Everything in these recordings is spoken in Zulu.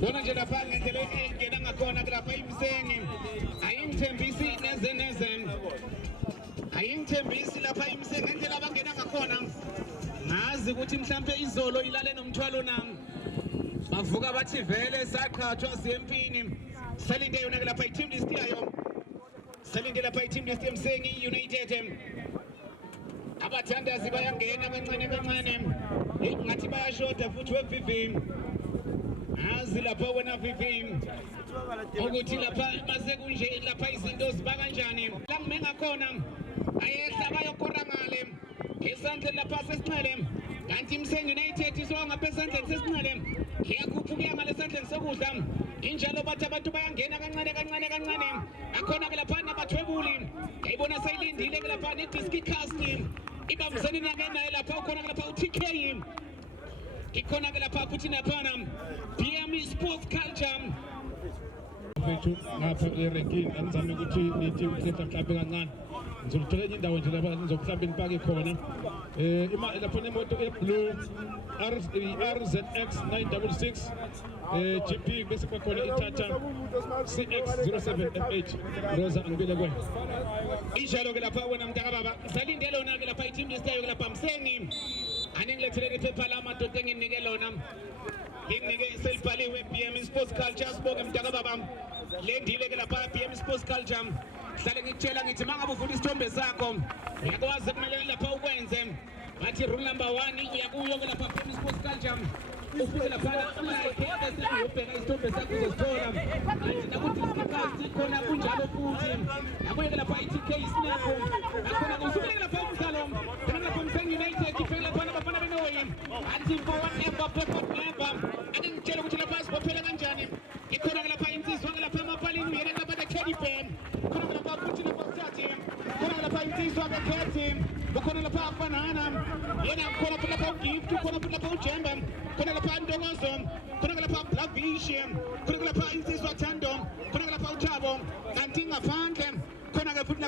bona nje lapha ngendlela engena ngakhona lapha imsengi ayimthembisi neze ayimthembisi lapha imsengi ngendlela abangena ngakhona ngazi ukuthi mhlambe izolo ilale nomthwalo nami bavuka bathi vele saqhathwa sempini salinde yona lapha i-team list yayo salinde lapha i-team list emsengi United abathandazi bayangena kancane ngathi bayashoda futhi weVV azi lapha wena VV ukuthi lapha base kunje lapha izinto ziba kanjani la ngime ngakhona ayehla bayokora ngale esandle lapha sesinqele kanti imsengi United isongapha esandleni sesinqele iyakhuphuka ngale sandleni sokudla injalo bathi abantu bayangena kancane akhona ke lapha nabathwebuli yayibona sayilindile ke lapha ne-discicast ibamzeni naye lapha ukhona ke lapha uTK ikhona ke lapha futhi naphana PM Sports Culture bethu ngapha eranking anizame ukuthi nithi ukhetha mhlawumbe kancane ngizolithola enye indawo nje lapha nizokuhlamba nipake khona lapha nemoto eblue RZX 966 GP bese kwakhona iTata CX07FH Rosa angibile kwe injalo ke lapha wena mntaka baba salindele lona ke lapha i-team list yayo ke lapha msengi anengilethele iphepha lamadoda enginike lona nginike selibhaliwe PM Sports Culture sibonge mntaka baba lendile ke lapha PM Sports Culture hlale ngikutshela ngithi mangabe ufuna isithombe sakho uyakwazi kumele lapha ukwenze bathi rule number 1 uyakuyo ke lapha PM Sports Culture ufike lapha like bese uyobheka isithombe sakho uzosithola kanti nakuthi isikhathi khona kunjalo futhi akuye ke lapha iTK snap akhona kusukela lapha umdlalo lapha msengi United ifike lapha abafana benoyi athi forever akengitshela ukuthi lapha sibophela kanjani ikhona ke lapha insizwa ke lapha emapalini uyena lapha the Band khona ke lapha futhi lapha Sathi khona ke lapha insizwa ke Khethi khona lapha afanana yena khona lapha uGift khona lapha uJemba khona lapha Ntokozo khona lapha Blackfish khona lapha insizwa Thando khona lapha uThabo kanti ngaphandle khona ke futhi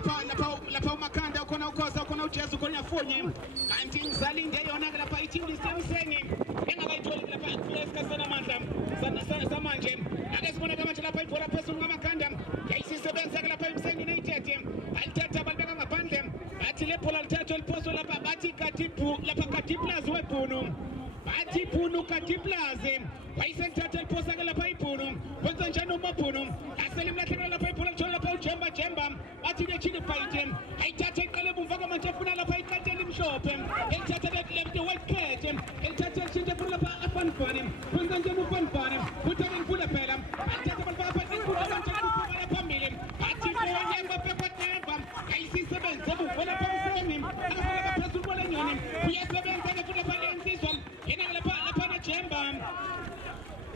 lapha uMakhanda khona uKhoza khona uJesu khona yafonye kanti ngizalinde yona ke lapha i-team list emsengi engakayitholi lapha esikhathini amandla samanje ake sibona manje lapha ibhola phezulu ngamakhanda yayisisebenza ke lapha imsengi United alithatha balibeka ngaphandle bathi le bhola lithathwa liphoswa lapha bathi Katiphu lapha Katiplazi webhunu bathi Bhunu Katiplazi wayiselithatha liphosa ke lapha ibhunu kwenza njani umabhunu aselimlahlekela lapha ibhola lithola lapha uJemba bathi nechini fight ayithatha iqale bumva kwamanje afuna lapha iqathe elimhlophe elithatha le white card elithatha lishintshe futhi lapha afanfani kwenza njani ufanfani futhi ngifuna phela ayithatha balipha inkulu abantu kuphuma phambili bathi Nyemba Pepateva ayisisebenza buvola phamseni akafika phezulu kwalenyoni uyasebenza ke futhi lapha lensizwa yena lapha neJemba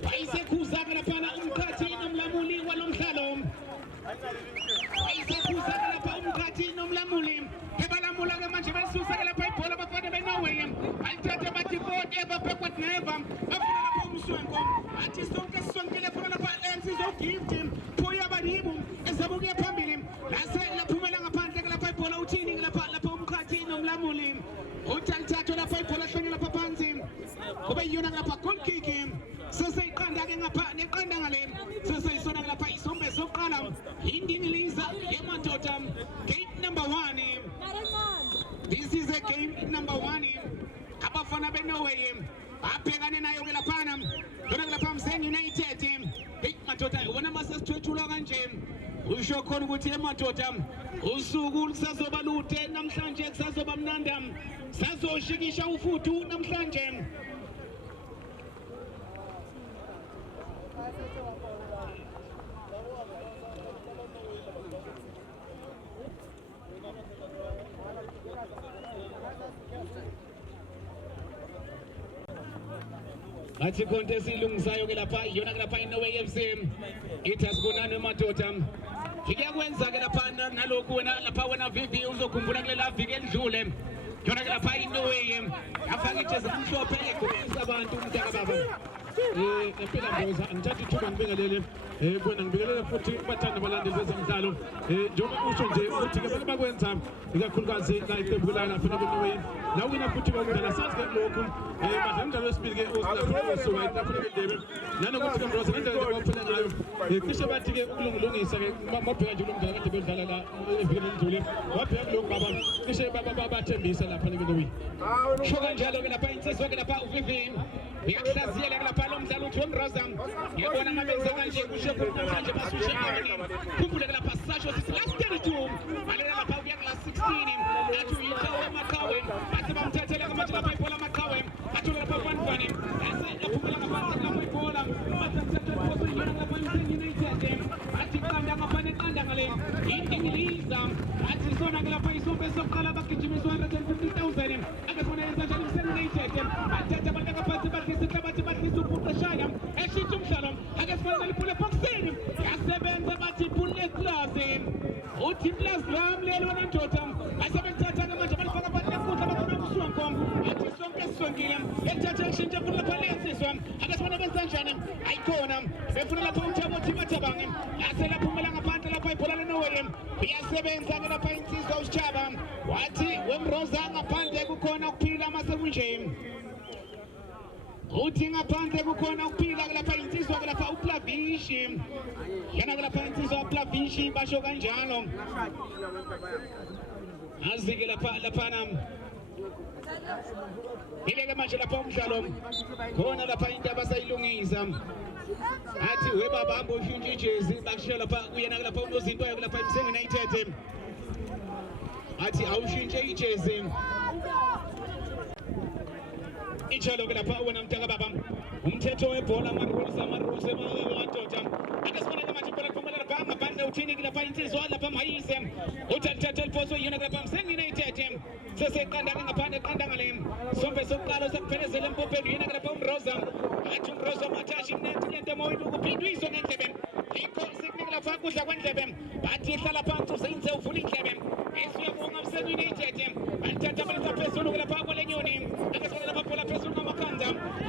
wayisekhuza ke lapha umkhathi nomlamuli walomdlalo wayisekhuza ke lapha umkhathi nomlamuli ebalamula ke manje belisusa ke lapha ibhola abafana beNorway alithatha bathi forever Pepateva afuna lapha umswenko athi sonke sisonkele funa lapha lensizwa uGift phoya banibu ezabuke phambili lase laphumela ngaphandle ke lapha ibhola uthini ke lapha umkhathi nomlamuli utalithatha lapha ibhola hlonyela lapha phansi kube yona lapha goal kick seseyiqanda ke ngapha neqanda ngale seseyisona lapha isombe soqala indingiliza yemadoda game number 1 this is a game number 1 abafana beNorway abhekane nayo ke laphana lona ke lapha msengi United madoda wona masesithwethula kanje usho khona ukuthi emadoda usuku lusazoba lude namhlanje kusazoba mnanda sazoshikisha ufudu namhlanje athi contest ilungisayo ke lapha yona ke lapha iNorway FC ithasibonana emadoda ikuyakwenza ke lapha nalokhu wena VV uzokhumbula kulela viki elidlule yona ke lapha iNorway yafaka ijezi emhlophe egqokisa abantu umntaka baba empela mboza angithatha ithuba ngibingelele kuwena ngibingelele futhi bathanda balandeli bezemidlalo njengoba usho nje ukuthi ke bakwenza ikakhulukazi la iqembu la lapha eNorway la wina futhi bakudala sazi ke lokhu badlala umdlalo wesibili-ke usuka etafulekendebe nanokuthi-ke mroza ngendlela lebaphile ngayo cishe bathi-ke ukulungilungisa-ke mabheka nje kulo mdlalo kade bedlala la evikini elidlule wabheka kulokhu baba cishe bathembisa lapha-ke lowi sho kanjalo-ke lapha insizwa-ke lapha uVivian uyakuhlaziyela-ke lapha lo mdlalo uthi wemroza ngiyabona ngabenza kanje kusho manje basushe khumbule-ke lapha sasho sithi last 32 balela lapha kuya kula 16 athi uyikawe emakhawe base bamthathela-ke manje lapha ibhola amakhawe athi lapha uvanivani base yaphumela ngaphansi lapha ibhola mathathathathosoyiyona lapha United athi qanda ngapha neqanda ngale ingiliza athi sona-ke lapha isombe sokuqala bagijimiswa 150,000 akefuna yenza njalo United bathatha abantu ngaphansi bahlisa inhlabathi bahlisa ubuqeshaya eshintsha umhlalo akefuna naliphule boxini yasebenza bathi iphule eklasi uthi plus lamlelo nendoda asebenzatha-ke manje balifaka abantu enkundla bakhona ubusonko athi sonke sisonkile ethatha eshintsha futhi lapha lensizwa akesibona benza njani ayikhona befuna lapha uthabo thibathabange yaselaphumela ngaphandle lapha ibhola lenowe uyasebenza-ke lapha insizwa usitshaba wathi wemroza ngaphandle kukhona ukuphila masekunje uthi ngaphandle kukhona ukuphila-ke lapha insizwa-ke lapha uPlavishi yena-ke lapha insizwa uPlavishi basho kanjalo azi-ke laphana ile-ke manje lapha umdlalo khona lapha into abasayilungisa athi webaba hamba ushintshe ijezi bakushiya lapha uyena-ke lapha unozinto-ke lapha eMsengi United athi awushintshe ijezi ijalo-ke lapha wena mntaka baba umthetho webhola ama-rules amadoda akesibona-ke manje ibhola liphumela lapha ngaphandle uthini-ke lapha insizwa lapha mayise uthi alithethe liphoswe yona-ke lapha Msengi United seseqanda-ke ngaphandle eqanda ngale sombe sokuqala sekuphelezela empopeni yena-ke lapha umroza athi umroza mathashi mneti lento emoyini ukuphindwa izwe ngendlebe yikho sekunika lapha kudla kwendlebe bathi ihlala phansi uzeyinze uvula indlebe esuye kunga Msengi United alithatha abalisa phezulu-ke lapha kwelenyoni akesibona lapha bhola phezulu ngamakhanda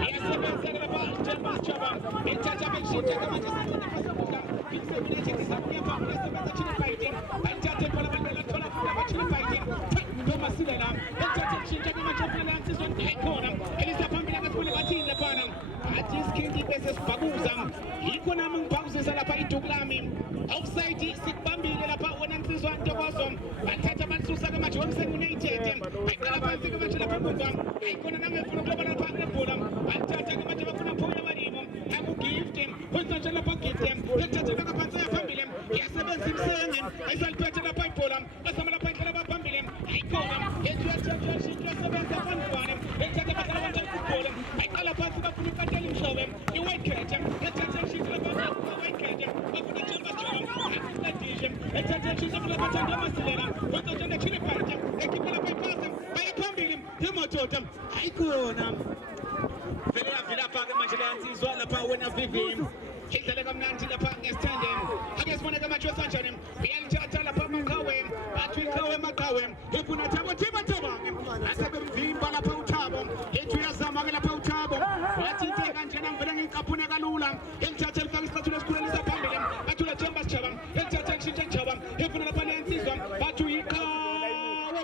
iyasebenza-ke lapha njengabasitshaba ethatha belishintsha-ke manje sesinaphasokudla Msengi United isabuya phambili esebenza chili fighting alithatha ibhola balibela thola futhi abachili fighting Thomasile ethatha elishintsha-ke manje ofulela yansizwa ayikhona elisa phambili akesibona bathini laphana athi isikindi bese sibhakuza yikho nami ngibhakuzisa lapha iduku lami offside sikubambile lapha wena nsizwa Ntokozo bathatha balisusa-ke manje weMsengi United ayiqala phansi-ke manje lapha emuva ayikhona nangefuna ukuloba lapha nebhola alithatha-ke manje bafuna mphuya abalimo akugift kwenza lapha gift ethatha ngaphansi yaphambili yasebenza iMsengi esaliphethe lapha ibhola basama lapha indlela baphambili ayikhona yasebenza kanjani ethatha bakhala kanjani kubhola ayiqala phansi bafuna ukatela imhlobe i-white cat ethatha ishintsha lapha i-white cat bafuna ethatha eshintsha lapha thanda amasilela kwenza njalo chili fighter ekhipha lapha ipasi baya phambili imotoda ayikhona vele yavilapha-ke manje leyansizwa lapha wena Vivian idlale kamnandi lapha ngesithandem ake sibone-ke manje wesanjani uyalithatha lapha amakhawe athi ikhawe emakhawe ifuna thabo thibathabange asebemvimba lapha uthabo ethi uyazama-ke lapha uthabo wathi inte kanjena ngivele ngiyiqaphune kalula elithatha elifaka isicathulo esikhulelisa phambili athi ulethemba sitshaba elithatha ekushintsha njaba ifuna lapha leyansizwa bathi uyikhawe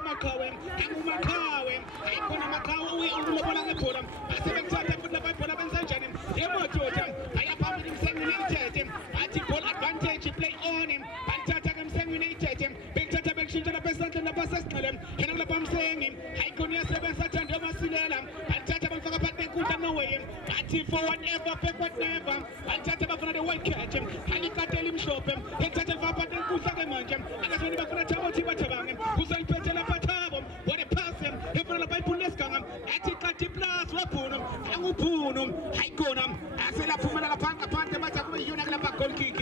makhawe angumakhawe ayikhona makhawe ulobola ngebhola asebekuthatha futhi lapha ibhola benza njani emotoda ayaphambili Msengi United athi ball advantage play on him alithatha-ke Msengi United belithatha belishintsha lapha esandleni lapha sesigxile yena kulapha Msengi ayikhona uyasebenza thanda amasilela alithatha bamfaka phakathi benkundla nowe athi forward ever backward never alithatha bafuna the white cat alikatela imhlophe elithatha lifaka phakathi benkundla-ke manje akasiboni bafuna thabo thibathabange uzaliphethe lapha thabo what a pass ifuna lapha iphula lesiganga athi kathi plus wabhunu angubhunu ayikhona aselaphumela lapha ngaphandle bathi akube yiyona kulapha goal kick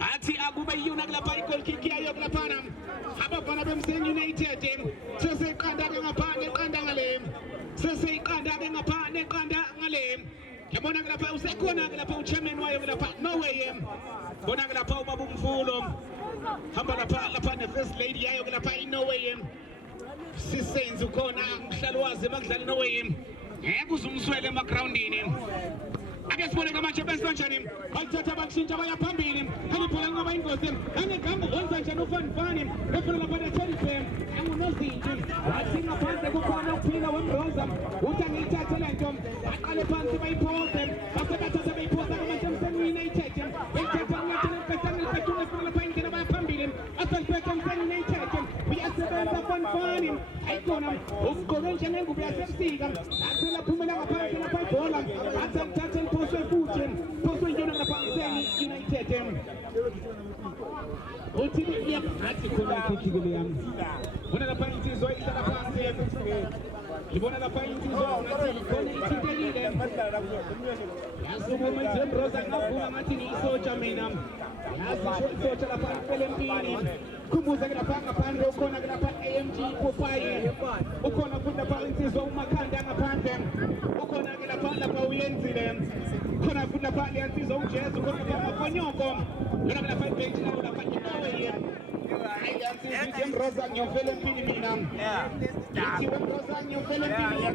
athi akube yiyona kulapha i-goal kick yayo kulaphana abafana beMsengi United seseyiqanda-ke ngaphandle eqanda ngale seseyiqanda-ke ngaphandle eqanda ngale yabona-ke lapha usekhona-ke lapha uchairman wayo-ke lapha Norway bona-ke lapha ubaba uMfulo hamba lapha ne-first lady yayo-ke lapha iNorway sisenzi ukhona mhlali wazi bakudlala iNorway ngeke uze umswele emagrawundini ake ake siboneke manje benza kanjani bayithatha bakushintsha baya phambili aliphola ngoba ingozi anegamba wenza njani ufanifani befuna lapha ne-Telfam angunozinti wathi ngaphandle kukhona ukuphila wemroza uthi angiyithathe le nto aqale phansi bayiphose base bathatha bayiphosa kamanje Mseni United bayithatha ngetelefetanga lifetuna funa lapha ingena baya phambili asaliphethe Mseni United uyasebenza fanifani ayikona usigqoke njengengubo yasebusika asela phumela ngaphansi lapha ibhola athi amthathe liphoswe futhi phoswe yona lapha Mseni United uthi iyathi khona ikhikile yami bona lapha insizwa ihlala phansi libona lapha insizwa ngathi khona ithintelile yasukume nje Mroza ngavuma ngathi ngiyisotsha mina yasisho isotsha lapha empelempini khumbuza ke lapha ngaphandle ukhona ke lapha AMG Popeye ukhona futhi lapha insizwa uMakhanda ngaphandle ukhona ke lapha uyenzile khona futhi lapha insizwa uJesu ukhona lapha Mafonyoko lona ke lapha ibench lawo lapha Norway Ngithi Mroza ngiyofela empini mina ngithi Mroza ngiyofela empini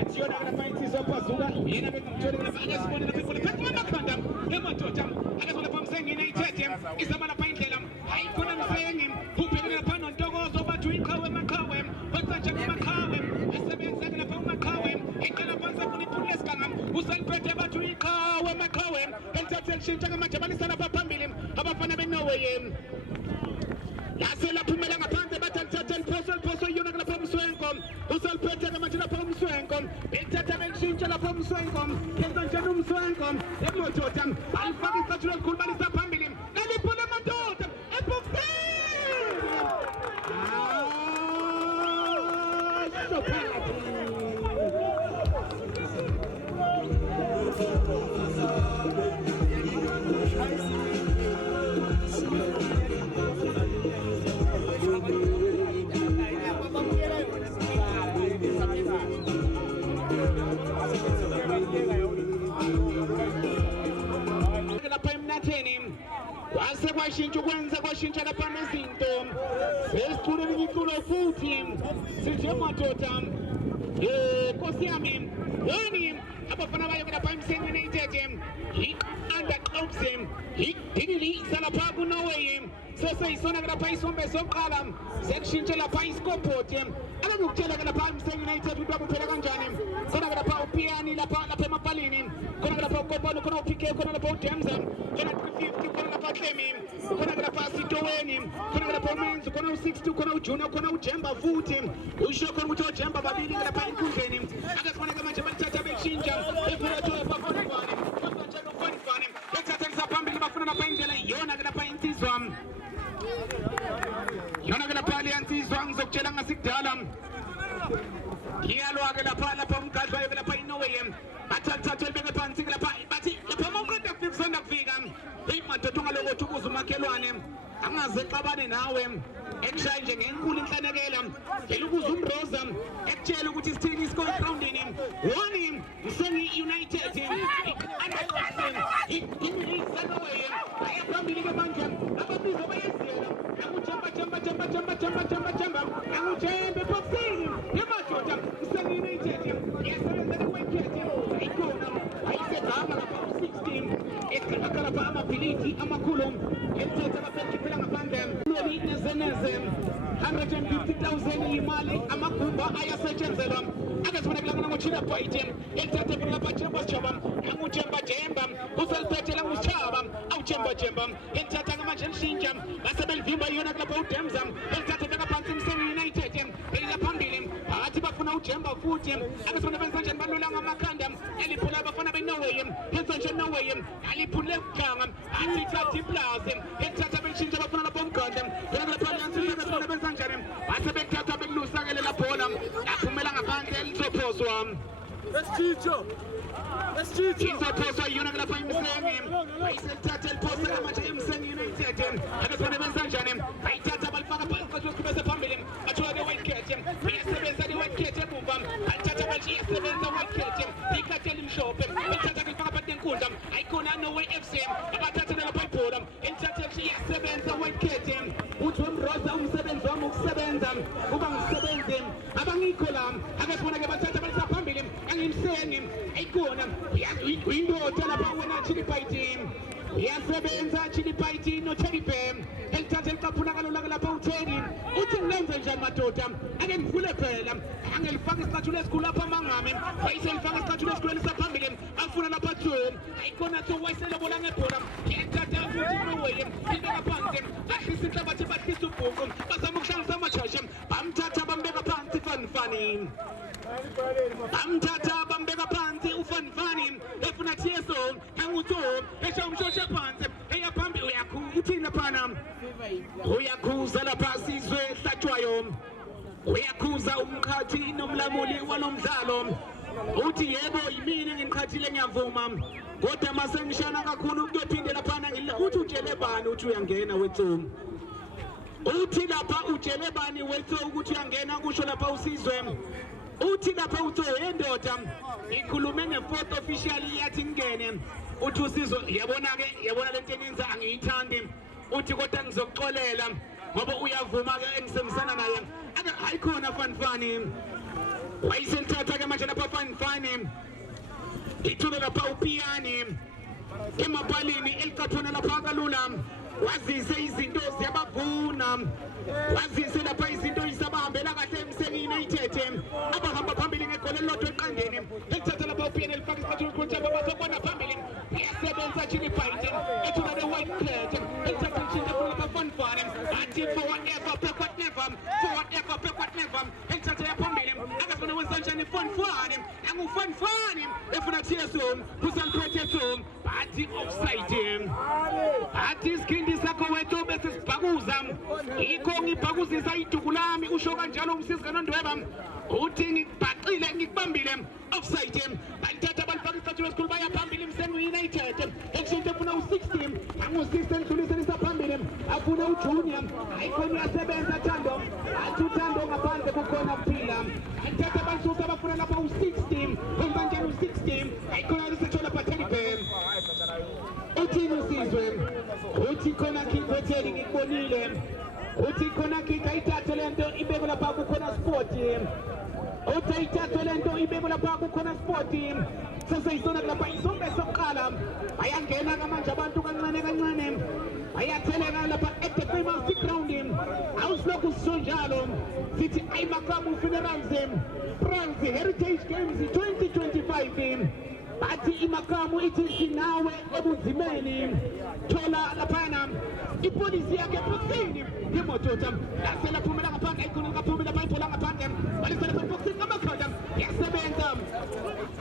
athi yona lapha insizwa phazuka yena bengimthole lapha akasibone lapha ibona phansi Mamakhanda emadoda akasibone lapha Mseni United izama lapha indlela hayi khona Mseni ubhekene lapha noNtokozo bathi uyiqhawe eMaqhawe batshatsha eMaqhawe esebenza ke lapha uMaqhawe iqala phansi afuna iphula lesiganga usaliphethe bathi uyiqhawe eMaqhawe elithathe lishintsha kamanje balisa lapha phambili abafana beNorway yase laphumela ngaphansi bathi alithathe liphoswe yona lapha uMswenko usaliphethe kamanje lapha uMswenko belithatha belishintsha lapha uMswenko kenza njani uMswenko emododa alifaka icathulo elikhulu balisa phambili naliphula amadoda ebokisini lapha emnatheni wase kwashintsha lapha nezinto sesicule imiculo futhi sithi madoda Nkosi yami yoni abafana bayo lapha Mseni United underclubs idinili salapha kuNorway seseyisona lapha isombe soqala sekushintsha lapha iSkoport akakutshela lapha Mseni United ukuthi babuphela kanjani khona lapha uPiani lapha emapalini khona lapha uKopolo khona uPK khona lapha uDemza khona 350 khona lapha Clemi khona lapha Sitoweni khona lapha uMenzi khona u60 khona uJuna khona uJemba futhi usho khona ukuthi uJemba babili lapha enkundleni akasibona manje balithatha beshintsha efuna thola phambili bafana ufanifani bethatha lisaphambili bafuna lapha indlela yona ke lapha insizwa yona ke lapha insizwa ngizokutshela ngasikudala ngiyalwa ke lapha umgadla wayo lapha eNorway bathatha libeke phansi lapha bathi lapha mawuqeda kufika kufika imadoda ungalokothi ukuza umakhelwane angaze xabane nawe ekushaya nje ngenkulu inhlanekela ngeke ukuza uMroza ekutshela ukuthi isithini isikole groundini woni Mseni United Norway ayaphambili ke manje ababizwa bayezela angujamba angujembe boxing emadoda Mseni United yasebenza kuwekhethi ayikona ayisegama lapha u16 ekhakhala lapha amabhilidi amakhulu ethetha lapha ekiphela ngaphandle leli nezeneze 150,000 imali amagumba ayasetshenzelwa akasibona kulanga ngochina point ethathe bona lapha Jemba angujemba useliphethe la nguchaba awujemba ethatha ngamanje lishintsha basebelivimba yona lapha uDemza ethathe beka phansi Mseni United belila phambili athi bafuna uJemba futhi akasibona benza kanjani balula ngamakhanda eliphula abafana beNorway benza nje Norway aliphule ekhanga athi thathi plus ethatha belishintsha bafuna lapha umganda bela lapha yansi akasibona benza kanjani basebethatha bekulusakele la bhola aphumela ngaphandle elizophoswa izophoswa yona lapha Mseni ayisethatha eliphoswa manje Mseni United akasibona benza kanjani ayithatha balifaka phansi bese phambili athola le-white cat iyasebenza le-white cat emuva athatha bathi iyasebenza white cat ikhathi elimhlophe ethatha kulifaka phakathi nenkundla ayikhona Norway FC abathatha lapha ibhola ethatha iyasebenza white cat uthi uMroza umsebenzi wami ukusebenza uba ngisebenze abangikho la akasibona ke bathatha balisa phambili angimseni ayikona uyindoda lapha wena Chili Python yasebenza Chili Python no Teddy Bear elithatha elicaphuna kalula lapha uTeddy uthi ngenze njani madoda ake ngivule phela angelifaka isicathulo esikhulu lapha mangame wayiselifaka isicathulo esikhulu elisaphambili afuna lapha two ayikona two wayisela bola ngebhola yethatha futhi nowe ibeka phansi ahlisa inhlabathi bahlisa ubhuku bazama ukuhlalisa amashashe bamthatha bambeka phansi fanfani bamthatha bambeka phansi ufanfani efuna TSO angutho esha umshosha phansi eyaphambi uyakuthina phana uyakhuza lapha sizwe hlatshwayo uyakhuza umkhathi nomlamuli walomdlalo uthi yebo yimina ngimkhathile ngiyavuma kodwa masengishana kakhulu kuyophindela phana uthi utshele bani uthi uyangena wethu uthi lapha utshele bani wethu ukuthi uyangena kusho lapha usizwe uthi lapha utho yendoda ikhulume nge-fourth official yathi ngene uthi usizwe yabona lento eninza angiyithandi uthi kodwa ngizokuxolela ngoba uyavuma ke engisemsana naye ayikhona fanfani wayiselithatha ke manje lapha fanfani ithule lapha upiyani emapalini elicaphuna lapha kalula wazise izinto ziyabavuna wazise lapha izinto isabahambela kahle eMseni United abahamba phambili ngegoli elilodwa eqandeni elithatha lapha upiyani elifaka isicathulo kuthaba bazobona phambili yasebenza Chili Python ethula the white card elithatha ishintsha lapha fanfani athi forever backward never elithatha yaphambili akafuna wensanjani fanfani angufanfani efuna TSO kusaliphethe bathi offside athi iskindi sakho wethu bese sibhakuza ikho ngibhakuzisa iduku lami usho kanjalo umsisi kaNondweba uthi ngibhaqile ngikubambile offside balithatha balifaka isicathulo esikhulu baya phambili eMseni United ekushintsha efuna u16 angu16 endlulisa lisaphambili afuna uJunior ayikhona uyasebenza Thando athi uThando ngaphandle kukhona kuphila balithatha balisusa bafuna lapha u16 kwenza u16 ayikhona lisithola Teddy Bear uthini usizwe uthi khona kikwetheli ngikubonile uthi khona kikayithathe lento ibeke lapha kukhona sport uthi ayithathe lento ibeke lapha kukhona sport seseyizona lapha isombe sokuqala bayangena kamanje abantu kancane bayatheleka lapha at the famous ground awusilokhu sisonjalo sithi ayimakamu funerals France Heritage Games 2025 bathi imakamu ithi sinawe ebunzimeni thola laphana ipolisi yakhe boxing ngemotota lasela phumela ngaphandle ayikho ngaphumela bayibhola ngaphandle balisela phansi boxing ngamakhanda yasebenza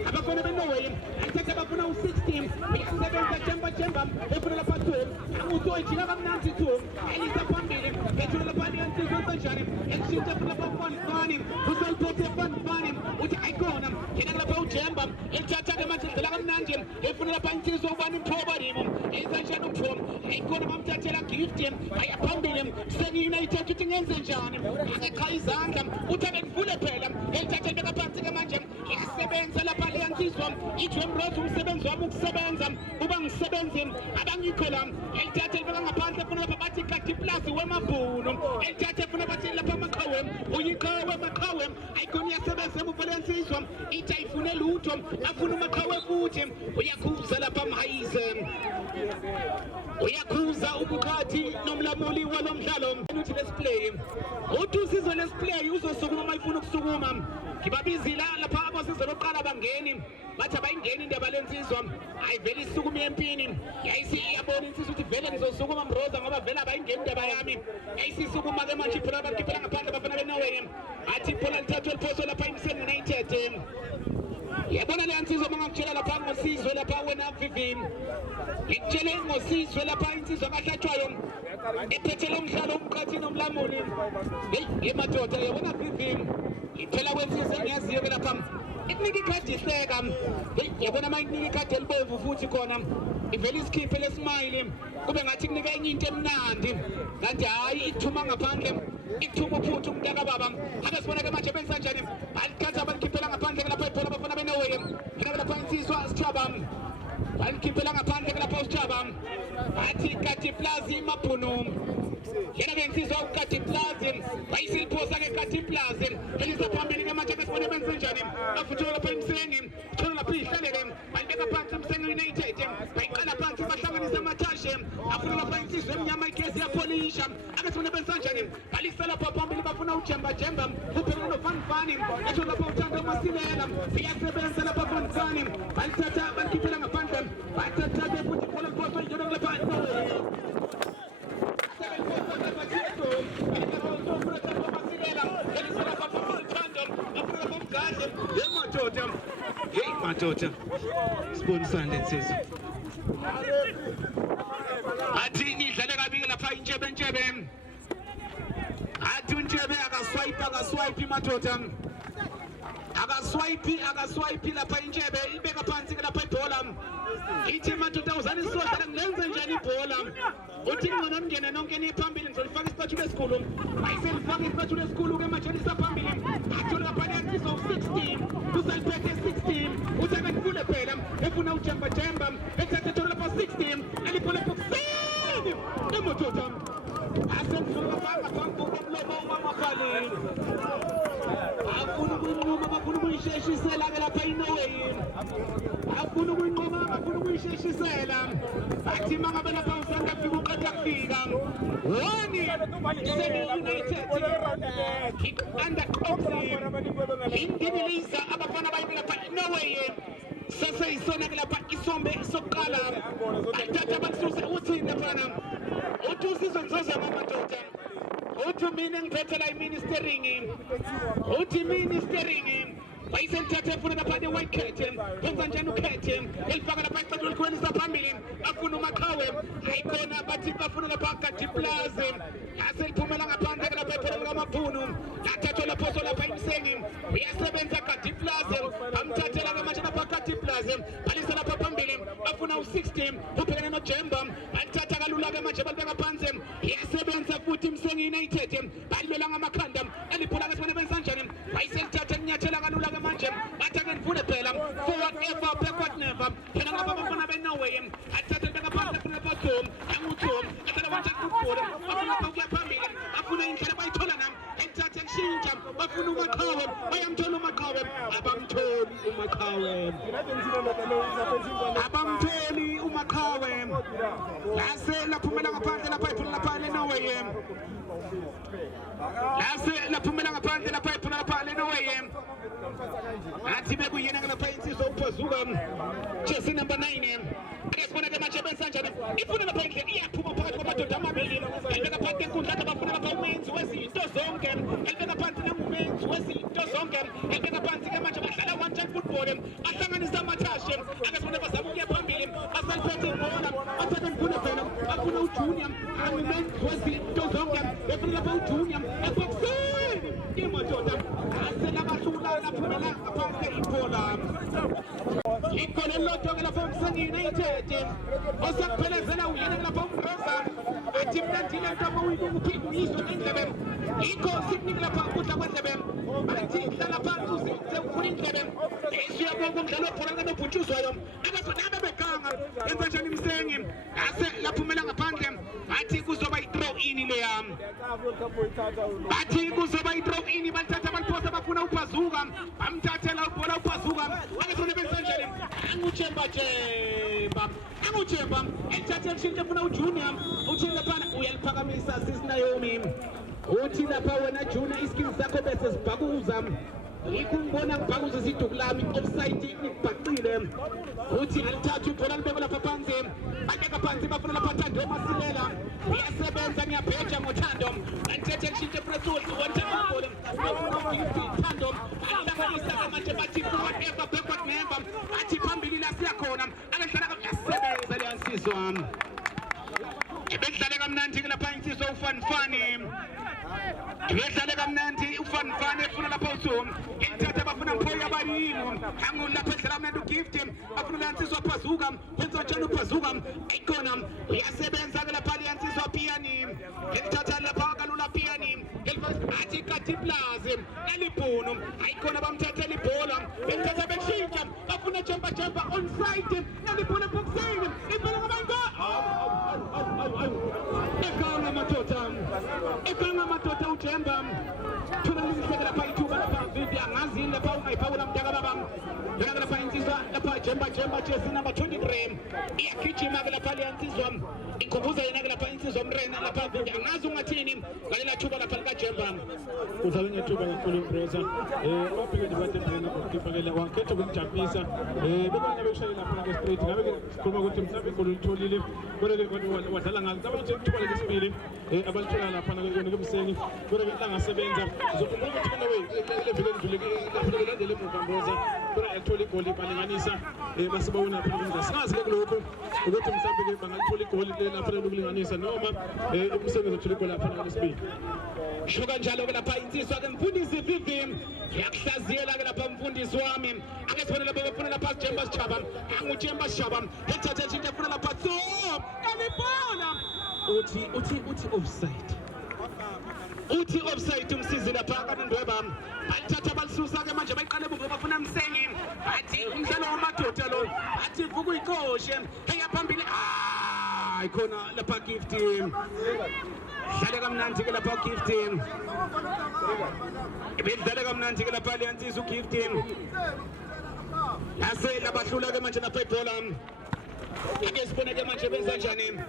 abafana beNorway ayithatha bafuna u16 yasebenza Jemba efuna lapha 2 angutho ijika kamnandi 2 ayisa phambili ethola lapha insizwe kanjani eshintsha lapha fanfani usaliphethe fanfani uthi ayikona yena lapha uJemba elithatha ke manje la kamnandi efuna lapha insizwe ubani improbable isanjani uprom ayikona bamthathela gift ayaphambili Mseni United uthi ngenze njani akecha izandla uthi akuvule phela elithatha beka phansi ke manje yasebenza lapha leyansizwa iJem Rose umsebenzi wami ukusebenza uba ngisebenze abangikho la elithatha libeka ngaphandle funa lapha bathi kati plus wemabhunu elithatha funa bathi lapha amaqhawe uyiqhawe amaqhawe ayikona yasebenza emuvele yansizwa ithi ayifune lutho afuna amaqhawe futhi uyakhuza lapha mhayize uyakhuza ubukhathi nomlamuli walomdlalo uthi lesplay uthi usizwe lesplay uzosukuma mayifuna ukusukuma ngibabizila lapha abosizwe loqala bangeni bathi abayingeni indaba lensizwa ayivele isukuma empini yayisi yabona insizwa uthi vele ngizosukuma Mroza ngoba vele abayingeni indaba yami yayisisukuma ke manje phela bakhiphela ngaphandle bafana beNorway athi phela lithathwe liphoso lapha eMseni United yabona le nsizwa mangakutshela lapha ngosizwe lapha wena Vivi ngitshele ngosizwe lapha insizwa kahlatshwayo ephethe lo mdlalo umqhathi nomlamuli hey madoda yabona Vivi iphela kwensizwe engiyaziyo ke lapha ikunika ikhadi ihleka yabona mayinika ikhadi elibomvu futhi khona ivele isikhiphe lesmile kube ngathi kunika enye into emnandi kanti hayi ithuma ngaphandle ithuma uphuthu umntaka baba abesibona ke manje benza njani balikhatha balikhiphela ngaphandle lapha ibhola bafana beNorway ngeke lapha insizwa Sithaba balikhiphela ngaphandle lapha uSithaba bathi kati plaza imabhunu yena ke insizwa ukati plaza bayisiliphosa ke kati plaza elisaphambili ke manje besibona benza njani afuthola lapha eMseni thola lapha ihlalele Jemba uphelele noFanfani esho lapha uThando Masilela siyasebenza lapha Fanfani balithatha balikhiphela ngaphandle bathatha futhi khona imposto njalo lapha Matota sponsor lensizo athi nidlale kabi lapha intshebe athi untshebe akaswipe Matota akaswipe lapha intshebe ibeka phansi lapha ibhola ithi Matota uzani sodala ngenze njani ibhola uthi ngcono mngene nonke niphambili ngizolifaka isipathulo esikhulu ayiselifaka isipathulo esikhulu ke manje lisaphambili athola lapha yankiso 16 usaliphethe 16 uthi akafune phela efuna ujemba ethathe thola lapha 16 eliphola boxini Matota asenfuka bangaphambi komlomo umamafali afuna ukuyinqoma bafuna ukuyisheshisela ke lapha iNorway afuna ukuyinqoma bafuna ukuyisheshisela athi mangabe lapha usangafika uqeda kufika woni United under ingibiliza abafana bayibela lapha iNorway sese isona ke lapha isombe sokuqala athatha bakususe uthi lapha uthi usizwe ngizoza Matota uthi mina ngiphethe la ministering wayiselithathe efuna lapha ne-white curtain wenza njani ukhethe elifaka lapha icathulo likhwelisa phambili afuna uMaqhawe ayikhona bathi bafuna lapha kaDiplaze aseliphumela ngaphandle ke lapha iphola likaMaphunu lathathwa lapho lapha imsengi uyasebenza kaDiplaze bamthathela ke manje lapha kaDiplaze balisa lapha phambili afuna u-16 ubhekene noJemba balithatha kalula ke manje balibeka phansi iyasebenza futhi imsengi United balilwela ngamakhanda eliphola ke sibone benza njani wayiselithatha kunyathela kalula ke manje bathi ake nifune phela forward ever backward never phela ngapha bafana beNorway athathe beka phansi afuna bathom anguthom athatha wonke football afuna ukuya phambili afuna indlela bayithola nami ethathe kushintsha bafuna uMaqhawe bayamthola uMaqhawe abamtholi uMaqhawe lase laphumela ngaphandle lapha iphula lapha leNorway athi bekuyena lapha insizwa uphazuka jersey number 9 esibona ke manje bensanjani ifuna lapha indlela iyaphuma phakathi kwamadoda amabili elibeka phansi enkundla abafuna lapha umenzi wezinto zonke elibeka phansi nangumenzi wezinto zonke elibeka phansi ke manje badlala one time football bahlanganisa amathashe akasibona bazama ukuya phambili asaliphethe ibhola athathe ngifuna phela afuna uJunior angumenzi wezinto zonke efuna lapha uJunior eboxini iMatota aselabasula laphumela ngaphansi ibhola ikhona lodwa ke lapha umsengi United osakuphelezela uyena lapha umroza athi mina ndile ntomo uyikuphika uyizwe ngendlebe ikho sikunike lapha ukudla kwendlebe athi hlala phansi uzinze ufuna indlebe isiyabonga umdlalo webhola kanobhutshuzwayo abafana bebeganga yenza njani imsengi ase laphumela ngaphandle athi kuzoba i-throw in leya athi kuzoba i-throw in balithatha baliphosa bafuna uphazuka bamthathela ubhola uphazuka akasona bensanjani angujemba elithathe elishintshe funa uJunior uthi laphana uyaliphakamisa sis Naomi uthi lapha wena Junior iskills zakho bese sibhakuza ikungibona ngibhakuza isiduku lami offside ngibhaqile uthi alithatha ibhola libeke lapha phansi babeka phansi bafuna lapha Thando Masilela iyasebenza ngiyabheja ngoThando alithathe elishintshe fresuthi wonke ibhola Thando alihlanganisa ke manje bathi whatever backward never athi phambili la siyakhona akahlala yasebenza le yansizwa bedlale kamnandi ke lapha insizwa uFanfani bedlale kamnandi uFanfani efuna lapha uSom ithatha bafuna mphoya abayimo hangu lapha edlala kamnandi uGift bafuna la insizwa phazuka kwenza njani uphazuka ikhona uyasebenza ke lapha le insizwa Piani elithatha lapha kalula Piani athi kaDiplaze elibhono ayikhona bamthathela ibhola elithatha beshintsha bafuna jump onside elibhola boxing ibhola ngabantu ekanga Matota uJemba thuna lihlekela lapha ithuba lapha vipi angazi lapha ungayiphawula mntaka baba lapha insizwa lapha Jemba jersey number 23 iyagijima ke lapha liyansizwa ikhumbuza yena ke lapha insizwa Mrena lapha angazi ungathini ngalela thuba lapha lika Jemba udlala ngethuba kakhulu Mbroza wabheka nje bathe Mrena ukufakela wakhetha ukujabulisa bekanye beshayela lapha ke straight ngabe ke sikhuluma ukuthi mhlawumbe igoli litholile kodwa ke wadlala ngalo ngaba ukuthi ithuba lesibili abalithola lapha ke Msengi kodwa ke langasebenza uzokhumbula ukuthi bona level endluleke lapha ke landele emuva Mbroza kodwa ethola igoli balinganisa basibona lapha ke singazi ke lokho ukuthi mhlawumbe ke bangalithola igoli lapha lokulinganisa noma Msengi uzothola igoli lapha lesibili shuka njalo ke lapha insizwa ke mfundisi Vivi yakuhlaziyela ke lapha mfundisi wami ake sibone lapha befuna lapha Jemba Sichaba angujemba Sichaba ethatha nje efuna lapha so alibona uthi offside umsizi lapha kaNdweba bathatha balisusa ke manje bayiqale emuva bafuna Msengi athi umdlalo wamadoda lo athi vuka uyikoshe eyaphambili ikhona lapha gift dlale kamnandi ke lapha gift ibidlale kamnandi ke lapha liyansizwa ugift yase labahlula ke manje lapha ibhola ake sibone ke manje benza njani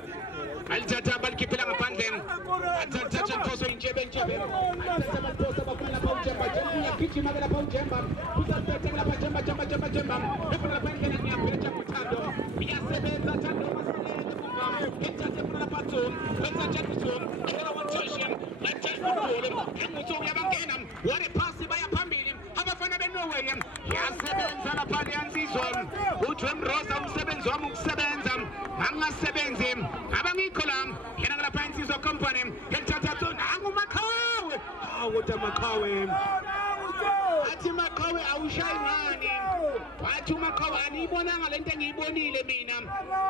alithatha balikhiphela ngaphandle athatha imphoso intshebe athatha amaphosa bafuna lapha uJemba uyagijima ke lapha uJemba uzathethe ke lapha Jemba efuna lapha indlela ngiyabheja ngothando iyasebenza Thando Masilela ethathe funa lapha Tom benza njani Tom ela one-touching engutho uyabangena ware phasi baya phambili abafana beNorway yasebenza lapha liyansizwa uJwem Rosa umsebenzi wami ukusebenza angasebenzi abangikho la yena lapha insizwa company ethatha Thona anguMaqhawe awuthi Maqhawe athi Maqhawe awushayi ngani wathi uMaqhawe aniyibonanga lento engiyibonile mina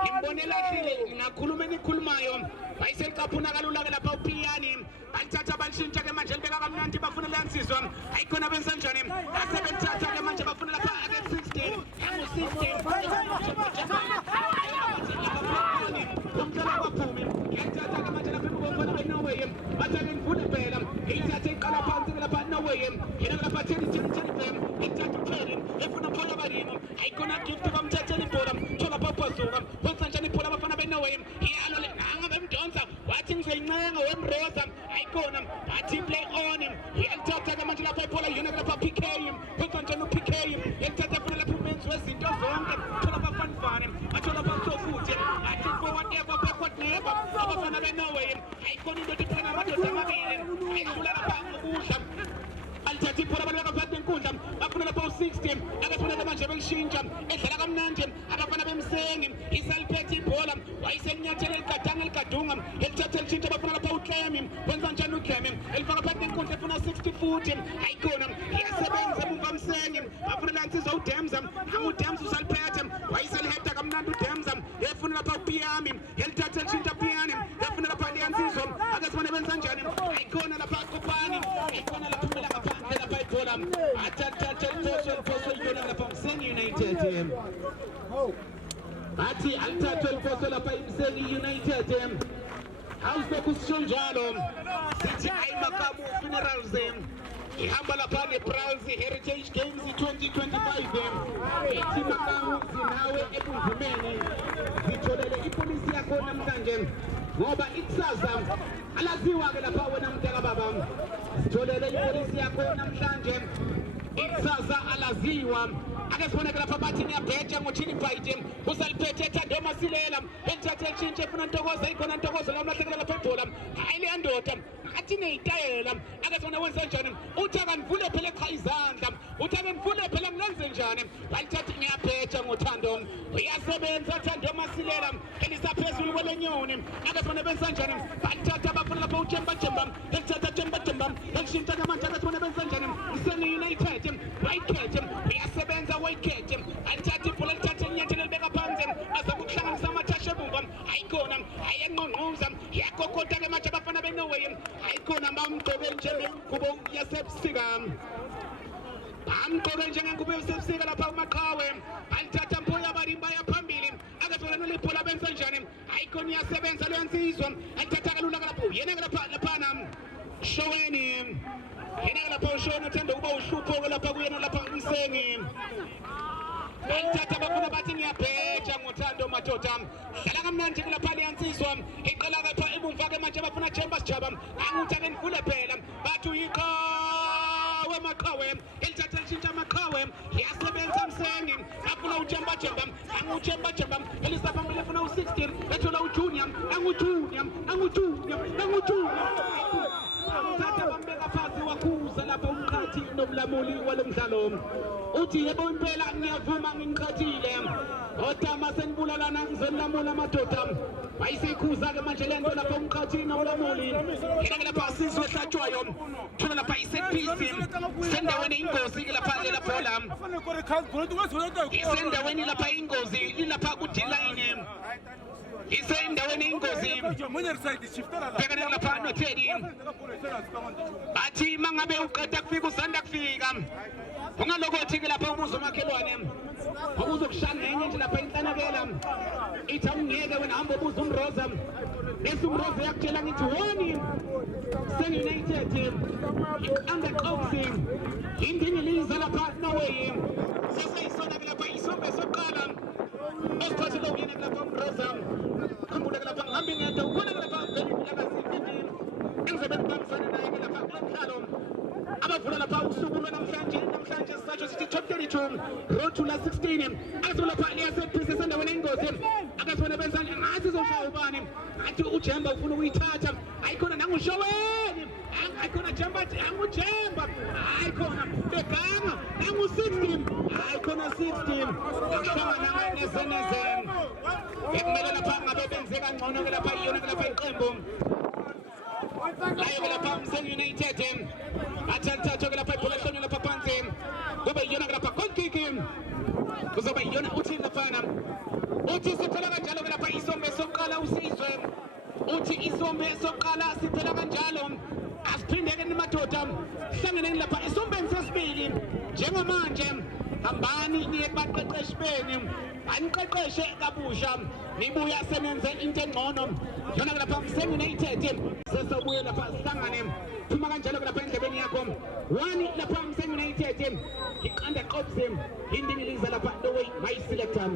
ngimbone lahlile nginakhuluma enikhulumayo bayiselicaphuna kalula ke lapha uPiyani alithatha balishintsha ke manje libeka kamnandi bafuna leyansizwa ayikhona bensanjani asebenthatha ke manje bafuna lapha ake 16 umdlalo waphume yathatha ke manje lapha ngobona beNorway bathake ngifuna phela ithatha iqala phansi lapha Norway yena lapha 10 fam ithatha uTheni efuna phela balimo ayikhona gift bamthathela ibhola thola phaphazuka bensanjani ibhola bafana beNorway iyalo le ngabe mdonsa wathi ngizoyincenga weMroza ayikhona bathi play on yathatha ke manje lapha ibhola yena lapha PK bensanjani uPK yathatha funa lapha umenzi wezinto zonke thola bafanfane athola basofuthi athi whatever backward never abafana beNorway ayikhona into ephana amadoda amabili ayidlula lapha ukudla alithatha ibhola baleka phakathi enkundla bafuna lapha u-16 abafuna manje belishintsha edlala kamnandi abafana beMsengi isaliphethe ibhola wayeselinyathela eligadanga elithatha elishintsha bafuna lapha uKlemi wenza njani uKlemi elifaka phakathi enkundla efuna 60 futhi ayikhona iyasebenza emuva Msengi bafuna lansizwa uDemza uDemza usaliphethe wayeseliheda kamnandi uDemza efuna lapha uPiyami elithatha elishintsha Piyani efuna lapha liyansizwa ake sibone benza njani ayikhona lapha Kopani ayikhona lapha lapha ibhola athatha imphoso ibhola lapha Msengi United athi alithatha imphoso lapha Msengi United awusekusho njalo sithi ayimakamu funerals ihamba lapha neBrowns Heritage Games 2025 ithi makamu zinawe ebunzimeni zitholele ipolisi yakho namhlanje ngoba ikusasa alaziwa ke lapha wena mntaka baba sitholele ipolisi yakho namhlanje ikusasa alaziwa ake sibone ke lapha bathi ngiyabheja ngothini bite usaliphethe Thando Masilela ethathe elishintshe efuna Ntokozo ikhona Ntokozo lamlahlekela lapha ibhola hayi le ndoda athi neyitayela ake sibone wenza njani uthi akanivule phela cha izandla uthi akanivule phela ngenze njani balithatha ngiyabheja ngothando uyasebenza Thando Masilela elisaphezulu kwelenyoni ake sibone benza njani balithatha bafuna lapha uJemba ethatha Jemba elishintsha kamanje ake sibone benza njani Msengi United wayikhethe uyasebenza wayikhethe alithatha ibhola lithatha inyathelo libeka phansi azakuhlanganisa amathashe emuva ayikhona ayenqonquza yakokota ke manje abafana beNorway ayikhona bamgqoke njengengubo yasebusika bamgqoke njengengubo yasebusika lapha uMaqhawe alithatha mpoya barimba yaphambili akathola libhola benza njani ayikhona iyasebenza leyansizwa alithatha kalula lapho yena lapha Showeni yena lapha uShona uthanda ukuba uhlupho lapha kuyena lapha Msengi alithatha bafuna madoda dlala kamnandi kulapha liyansizwa iqala kapha ibumfake manje abafuna Chambers Jaba anguthi akenivule phela bathi uyiqhawe maqhawe elithatha lishintsha amaqhawe yasebenza Msengi afuna uJamba Jamba anguJamba Jamba elisaphamile efuna u16 ethola uJunior angujunior uthatha bambeka phansi wakhuza lapha umqhathi nomlamuli walomdlalo uthi yebo impela ngiyavuma nginqathile odama senibulalana ngizonilamula amadoda bayisikhuza ke manje lento lapha umqhathi nomlamuli yena lapha sizwe hlatshwayo thola lapha iset piece sendaweni ingozi ke lapha lela bhola isendaweni lapha ingozi ilapha ku D-line isendaweni ingozi bhekana lapha no Teddy athi mangabe uqeda kufika usanda kufika ungalokothi ke lapha umuzi omakhelwane ukuzokushanga enye nje lapha inhlanakela ithi awungeke wena hamba ubuza umroza bese umroza yakutshela ngithi woni United iqoqsi indingiliza lapha Norway sesiyisona ke lapha isombe sokuqala osiphathe lo yena lapha umroza khambula ke lapha ngihambe ngedwa ubona ke lapha vele lapha sifitini engizobe ngibambisana naye ke lapha kulomdlalo abavula lapha usuku namhlanje sisatsho sithi top 32 road to la 16 azula lapha liyasephisa sendaweni engozi akasibona benza ngathi zoshaya ubani athi uJamba ufuna ukuyithatha ayikhona nangushoweni ayikhona Jamba angujamba ayikhona beganga nangu16 ayikhona 16 akuhlangana nezenezeni bekumele lapha ngabe benze kangcono ke lapha iyona ke lapha iqembu layo ke lapha Msengi United athatha ke lapha ibhola hlonywa lapha phansi kube iyona ke lapha goal kick kuzoba iyona uthi lafana uthi sithola kanjalo ke lapha isombe sokuqala usizwe uthi isombe sokuqala sithela kanjalo asiphindeke nimadoda hlangene lapha esombeni sesibili njengamanje hambani niye baqeqeshi beni aniqeqeshe kabusha nibuya senenze into engcono yona lapha Msengi United sesobuye lapha sihlangane phuma kanjalo lapha endlebeni yakho wani lapha Msengi United iqanda qopse indingiliza lapha the way my selector